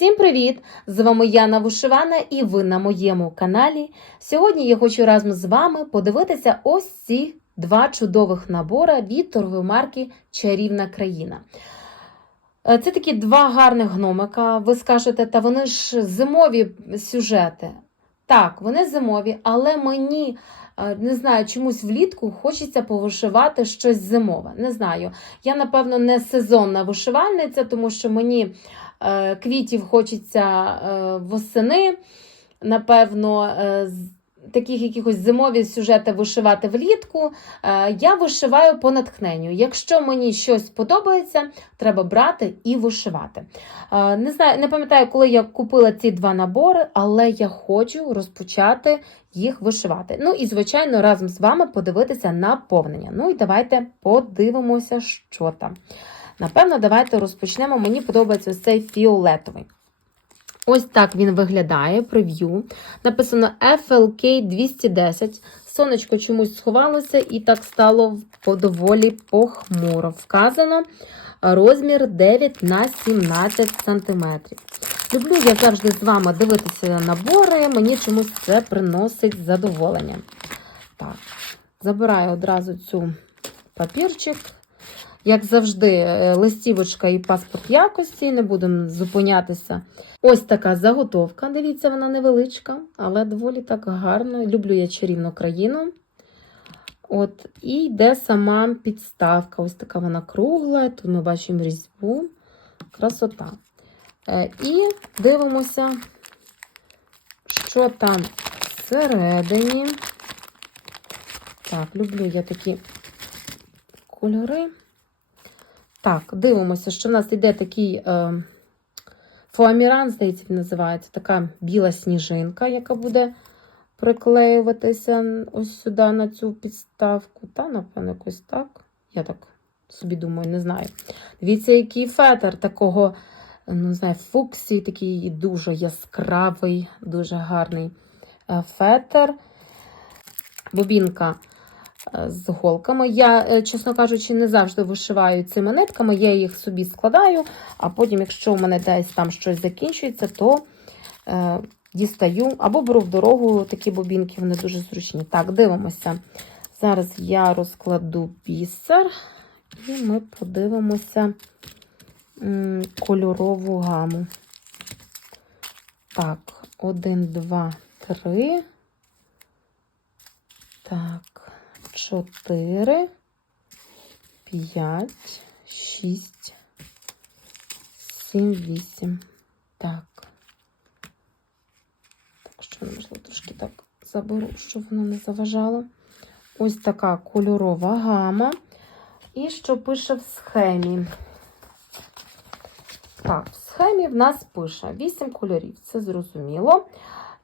Всім привіт! З вами Яна Вишивана і ви на моєму каналі. Сьогодні я хочу разом з вами подивитися ось ці два чудових набори від торгової марки Чарівна країна. Е, Це такі два гарних гномика. Ви скажете, та вони ж зимові сюжети. Так, вони зимові, але мені е, не знаю, чомусь влітку хочеться повишивати щось зимове. Не знаю. Я, напевно, не сезонна вишивальниця, тому що мені квітів хочеться е, восени. Напевно, е, таких якихось зимові сюжети вишивати влітку. Е, я вишиваю по натхненню. Якщо мені щось подобається, треба брати і вишивати. Е, Не знаю, не пам'ятаю, коли я купила ці два набори, але я хочу розпочати їх вишивати. Ну і, звичайно, разом з вами подивитися наповнення. Ну і давайте подивимося, що там. Напевно, давайте розпочнемо. Мені подобається цей фіолетовий. Ось так він виглядає прев'ю. Написано FLK 210. Сонечко чомусь сховалося і так стало доволі похмуро. Вказано розмір 9 на 17 см. Люблю я завжди з вами дивитися набори, мені чомусь це приносить задоволення. Так, забираю одразу цю папірчик. Як завжди, е, листівочка і паспорт якості, не будемо зупинятися. Ось така заготовка. Дивіться, вона невеличка, але доволі так гарно. Люблю я чарівну країну. От, і йде сама підставка. Ось така вона кругла. Тут ми бачимо різьбу. Красота. Е, І дивимося, що там всередині. Так, люблю я такі кольори. Так, дивимося, що в нас йде такий е, фоаміран, здається, він називається. Така біла сніжинка, яка буде приклеюватися ось сюди на цю підставку. Та, напевно, якось так. Я так собі думаю, не знаю. Дивіться, який фетр такого, ну, знаю, фуксії, такий дуже яскравий, дуже гарний е, фетр. Бобінка з голками. Я, е, чесно кажучи, не завжди вишиваю цими нитками, я їх собі складаю, а потім, якщо у мене десь там щось закінчується, то е, дістаю або беру в дорогу такі бобінки, вони дуже зручні. Так, дивимося. Зараз я розкладу бісер, і ми подивимося кольорову гаму. Так, один, два, три. Так, 4, 5, 6, 7, 8. Так. Так, що, можливо, трошки так заберу, щоб воно не заважало. Ось така кольорова гама. І що пише в схемі? Так, в схемі в нас пише 8 кольорів, це зрозуміло.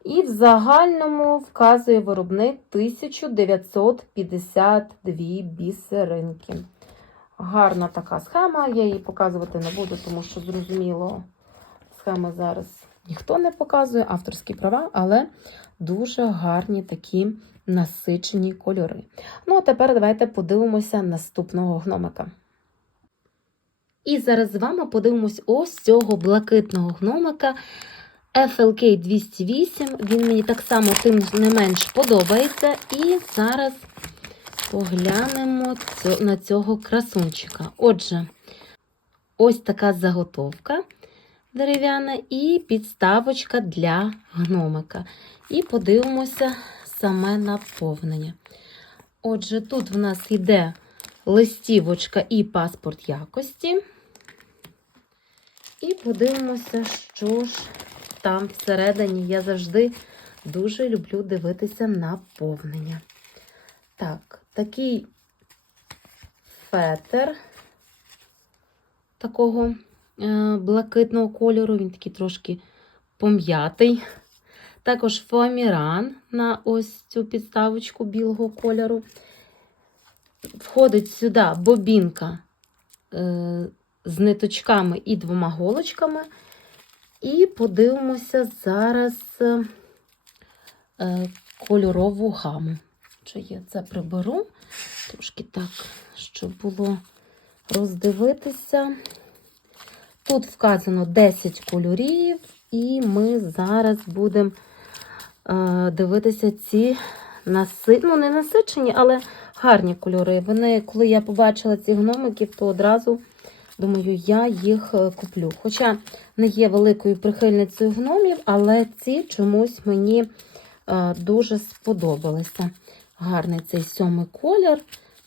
І в загальному вказує виробник 1952 бісеринки. Гарна така схема. Я її показувати не буду, тому що зрозуміло, схеми зараз ніхто не показує, авторські права, але дуже гарні такі насичені кольори. Ну, а тепер давайте подивимося наступного гномика. І зараз з вами подивимось ось цього блакитного гномика. FLK 208, він мені так само тим не менш подобається. І зараз поглянемо на цього красунчика. Отже, ось така заготовка дерев'яна і підставочка для гномика. І подивимося саме наповнення. Отже, тут в нас йде листівочка і паспорт якості. І подивимося, що ж там всередині. Я завжди дуже люблю дивитися наповнення. Так, такий фетр такого е, блакитного кольору, він такий трошки пом'ятий. Також фоаміран на ось цю підставочку білого кольору. Входить сюди бобінка е, з ниточками і двома голочками. І подивимося зараз е, кольорову гаму. Що я це приберу? Трошки так, щоб було роздивитися. Тут вказано 10 кольорів, і ми зараз будемо е, дивитися ці наси... ну, не насичені, але гарні кольори. Вони, коли я побачила ці гномиків, то одразу думаю, я їх е, куплю. Хоча не є великою прихильницею гномів, але ці чомусь мені е, дуже сподобалися. Гарний цей сьомий колір.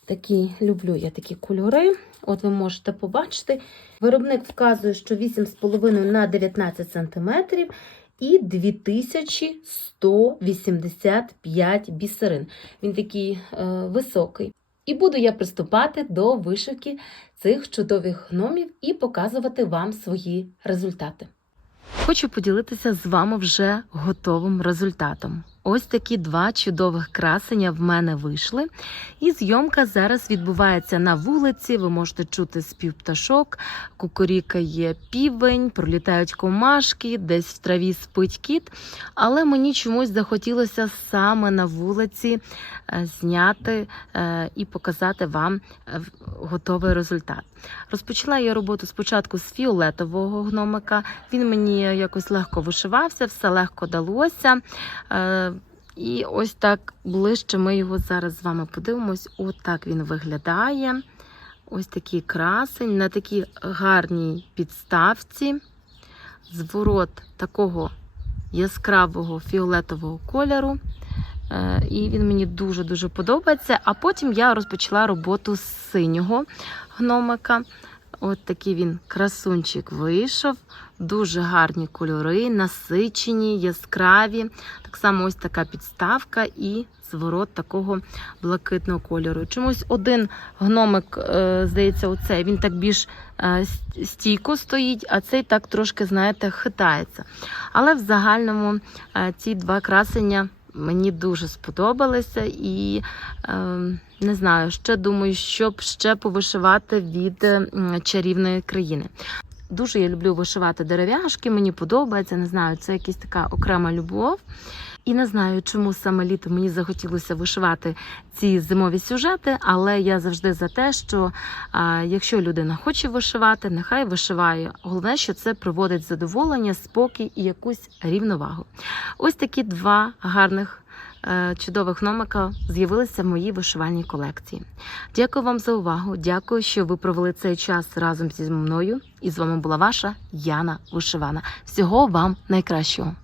Такі люблю я такі кольори. От ви можете побачити. Виробник вказує, що 8,5 на 19 см і 2185 бісерин. Він такий е, високий. І буду я приступати до вишивки цих чудових гномів і показувати вам свої результати. Хочу поділитися з вами вже готовим результатом. Ось такі два чудових красення в мене вийшли. І зйомка зараз відбувається на вулиці. Ви можете чути спів пташок, кукурікає півень, пролітають комашки, десь в траві спить кіт. Але мені чомусь захотілося саме на вулиці е, зняти е, і показати вам е, готовий результат. Розпочала я роботу спочатку з фіолетового гномика. Він мені якось легко вишивався, все легко далося. Е, І ось так ближче ми його зараз з вами подивимось. От так він виглядає. Ось такий красень на такій гарній підставці. Зворот такого яскравого фіолетового кольору. Е, І він мені дуже-дуже подобається. А потім я розпочала роботу з синього гномика. От такий він красунчик вийшов. Дуже гарні кольори, насичені, яскраві. Так само ось така підставка і зворот такого блакитного кольору. Чомусь один гномик, е, здається, оцей, він так більш е, стійко стоїть, а цей так трошки, знаєте, хитається. Але в загальному ці два красення мені дуже сподобалися і е, не знаю, ще думаю, щоб ще повишивати від чарівної країни. Дуже я люблю вишивати дерев'яшки, мені подобається, не знаю, це якась така окрема любов. І не знаю, чому саме літо мені захотілося вишивати ці зимові сюжети, але я завжди за те, що а, якщо людина хоче вишивати, нехай вишиває. Головне, що це приводить задоволення, спокій і якусь рівновагу. Ось такі два гарних. е, Чудових номика з'явилися в моїй вишивальній колекції. Дякую вам за увагу. Дякую, що ви провели цей час разом зі мною. І з вами була ваша Яна Вишивана. Всього вам найкращого.